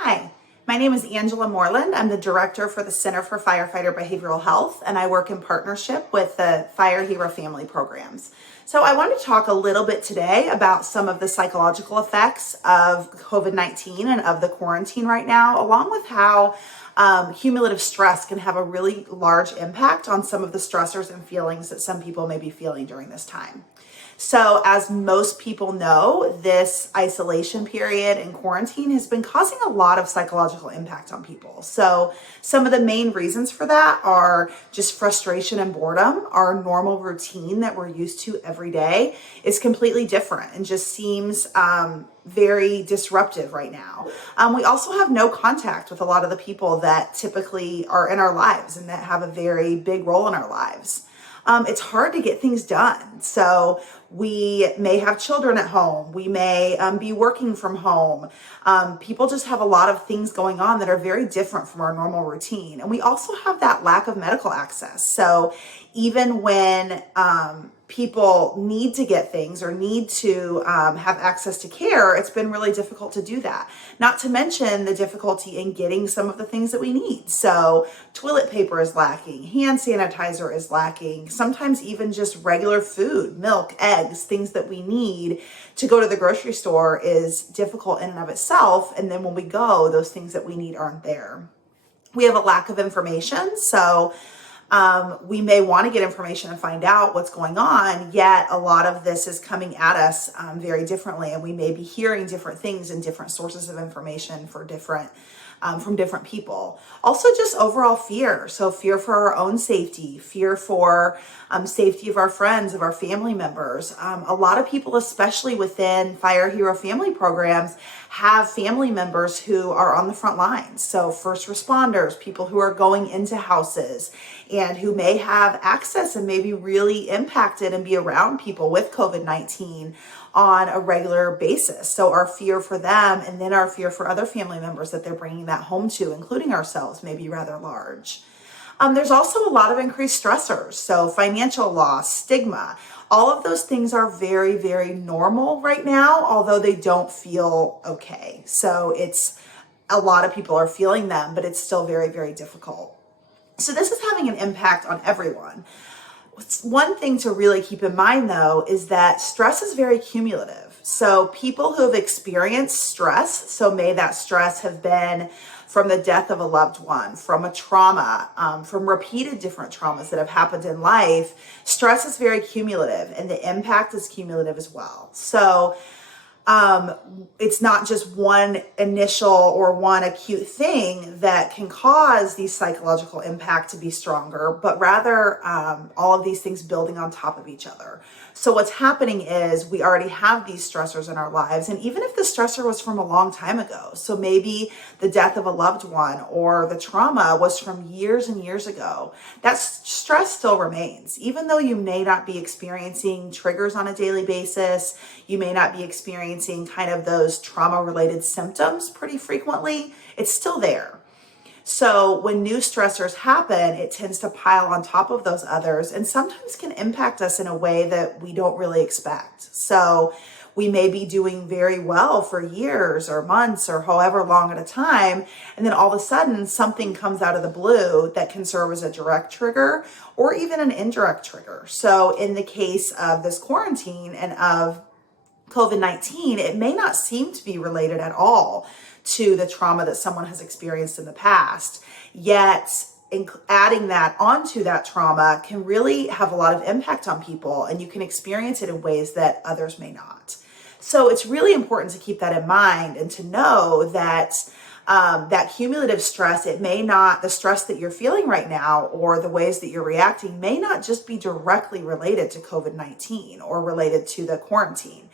Hi, my name is Angela Moreland. I'm the director for the Center for Firefighter Behavioral Health, and I work in partnership with the Fire Hero family programs. So I want to talk a little bit today about some of the psychological effects of COVID-19 and of the quarantine right now, along with how cumulative stress can have a really large impact on some of the stressors and feelings that some people may be feeling during this time. So, as most people know, this isolation period and quarantine has been causing a lot of psychological impact on people. So, some of the main reasons for that are just frustration and boredom. Our normal routine that we're used to every day is completely different and just seems very disruptive right now. We also have no contact with a lot of the people that typically are in our lives and that have a very big role in our lives. It's hard to get things done. So we may have children at home. We may be working from home. People just have a lot of things going on that are very different from our normal routine. And we also have that lack of medical access. So even when people need to get things or need to have access to care, it's been really difficult to do that. Not to mention the difficulty in getting some of the things that we need. So toilet paper is lacking, hand sanitizer is lacking, sometimes even just regular food, milk, eggs, things that we need to go to the grocery store is difficult in and of itself. And then when we go, those things that we need aren't there. We have a lack of information. So we may want to get information and find out what's going on, yet a lot of this is coming at us very differently, and we may be hearing different things and different sources of information for from different people. Also, just overall fear. So fear for our own safety, fear for safety of our friends, of our family members. A lot of people, especially within Fire Hero family programs, have family members who are on the front lines. So first responders, people who are going into houses and who may have access and may be really impacted and be around people with COVID-19 on a regular basis. So our fear for them and then our fear for other family members that they're bringing that home to, including ourselves, may be rather large. There's also a lot of increased stressors. So financial loss, stigma, all of those things are very, very normal right now, although they don't feel okay. So a lot of people are feeling them, but it's still very, very difficult. So this is having an impact on everyone. One thing to really keep in mind, though, is that stress is very cumulative. So people who have experienced stress, so may that stress have been from the death of a loved one, from a trauma, from repeated different traumas that have happened in life, stress is very cumulative and the impact is cumulative as well. So it's not just one initial or one acute thing that can cause the psychological impact to be stronger, but rather all of these things building on top of each other. So what's happening is we already have these stressors in our lives. And even if the stressor was from a long time ago, so maybe the death of a loved one or the trauma was from years and years ago, that stress still remains. Even though you may not be experiencing triggers on a daily basis, you may not be experiencing kind of those trauma-related symptoms pretty frequently, it's still there. So when new stressors happen, it tends to pile on top of those others and sometimes can impact us in a way that we don't really expect. So we may be doing very well for years or months or however long at a time, and then all of a sudden something comes out of the blue that can serve as a direct trigger or even an indirect trigger. So in the case of this quarantine and of COVID-19, it may not seem to be related at all to the trauma that someone has experienced in the past, yet adding that onto that trauma can really have a lot of impact on people, and you can experience it in ways that others may not. So it's really important to keep that in mind and to know that that cumulative stress, the stress that you're feeling right now or the ways that you're reacting may not just be directly related to COVID-19 or related to the quarantine.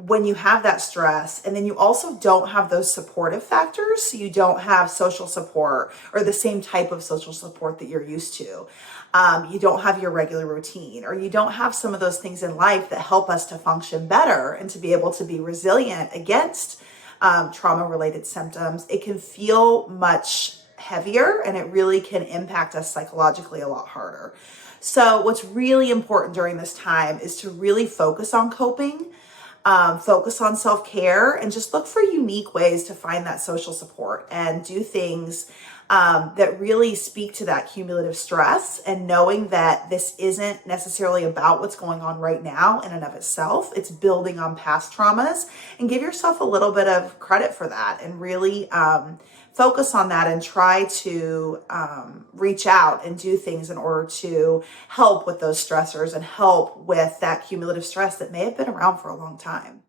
When you have that stress and then you also don't have those supportive factors, so you don't have social support or the same type of social support that you're used to. You don't have your regular routine, or you don't have some of those things in life that help us to function better and to be able to be resilient against trauma-related symptoms. It can feel much heavier and it really can impact us psychologically a lot harder. So what's really important during this time is to really focus on coping. focus on self-care, and just look for unique ways to find that social support and do things that really speak to that cumulative stress, and knowing that this isn't necessarily about what's going on right now in and of itself. It's building on past traumas, and give yourself a little bit of credit for that, and really focus on that, and try to reach out and do things in order to help with those stressors and help with that cumulative stress that may have been around for a long time.